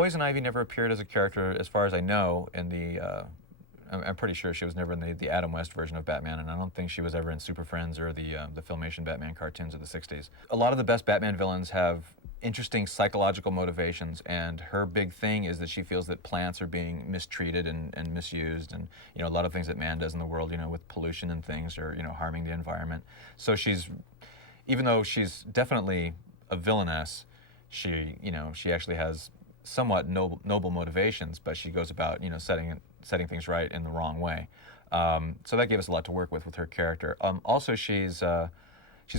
Poison Ivy never appeared as a character, as far as I know, in the. I'm pretty sure she was never in the Adam West version of Batman, and I don't think she was ever in Super Friends or the Filmation Batman cartoons of the '60s. A lot of the best Batman villains have interesting psychological motivations, and her big thing is that she feels that plants are being mistreated and misused, and a lot of things that man does in the world, with pollution and things, are harming the environment. So she's, even though she's definitely a villainess, she actually has somewhat noble motivations, but she goes about setting things right in the wrong way. So that gave us a lot to work with her character. Also, she's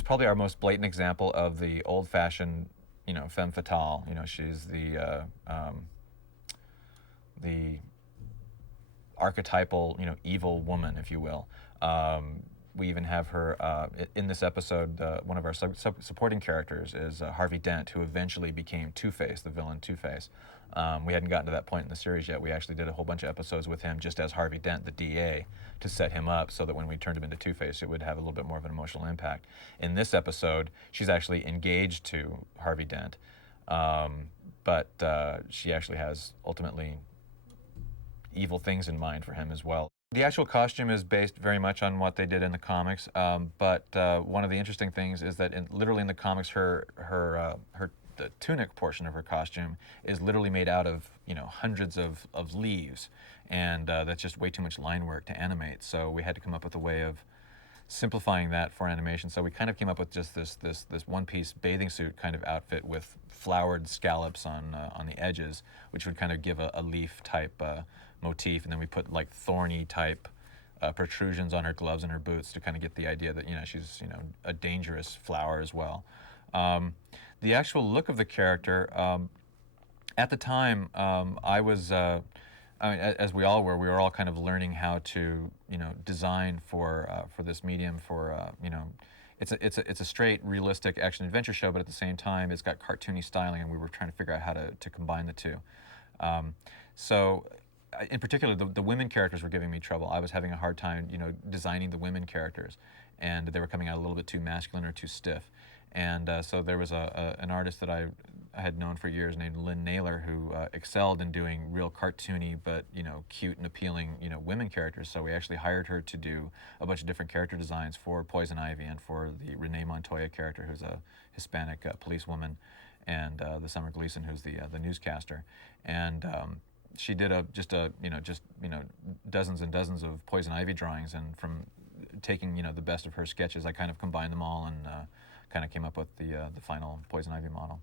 probably our most blatant example of the old-fashioned femme fatale. She's the archetypal evil woman, if you will. We even have her in this episode. One of our supporting characters is Harvey Dent, who eventually became Two-Face, the villain Two-Face. We hadn't gotten to that point in the series yet. We actually did a whole bunch of episodes with him just as Harvey Dent, the DA, to set him up so that when we turned him into Two-Face, it would have a little bit more of an emotional impact. In this episode, she's actually engaged to Harvey Dent, but she actually has ultimately evil things in mind for him as well. The actual costume is based very much on what they did in the comics, but one of the interesting things is that literally in the comics, the tunic portion of her costume is literally made out of hundreds of leaves, and that's just way too much line work to animate. So we had to come up with a way of simplifying that for animation. So we kind of came up with just this one-piece bathing suit kind of outfit with flowered scallops on the edges, which would kind of give a leaf type motif, and then we put like thorny type protrusions on her gloves and her boots to kind of get the idea that she's a dangerous flower as well. The actual look of the character, at the time, I was, I mean, as we all were, we were all kind of learning how to design for this medium. It's a straight realistic action adventure show, but at the same time it's got cartoony styling, and we were trying to figure out how to combine the two. So in particular, the women characters were giving me trouble. I was having a hard time, designing the women characters, and they were coming out a little bit too masculine or too stiff. And so there was an artist that I had known for years named Lynn Naylor, who excelled in doing real cartoony but cute and appealing women characters. So we actually hired her to do a bunch of different character designs for Poison Ivy and for the Renee Montoya character, who's a Hispanic policewoman, and the Summer Gleason, who's the newscaster. And she did just dozens and dozens of Poison Ivy drawings, and from taking the best of her sketches, I kind of combined them all and kind of came up with the final Poison Ivy model.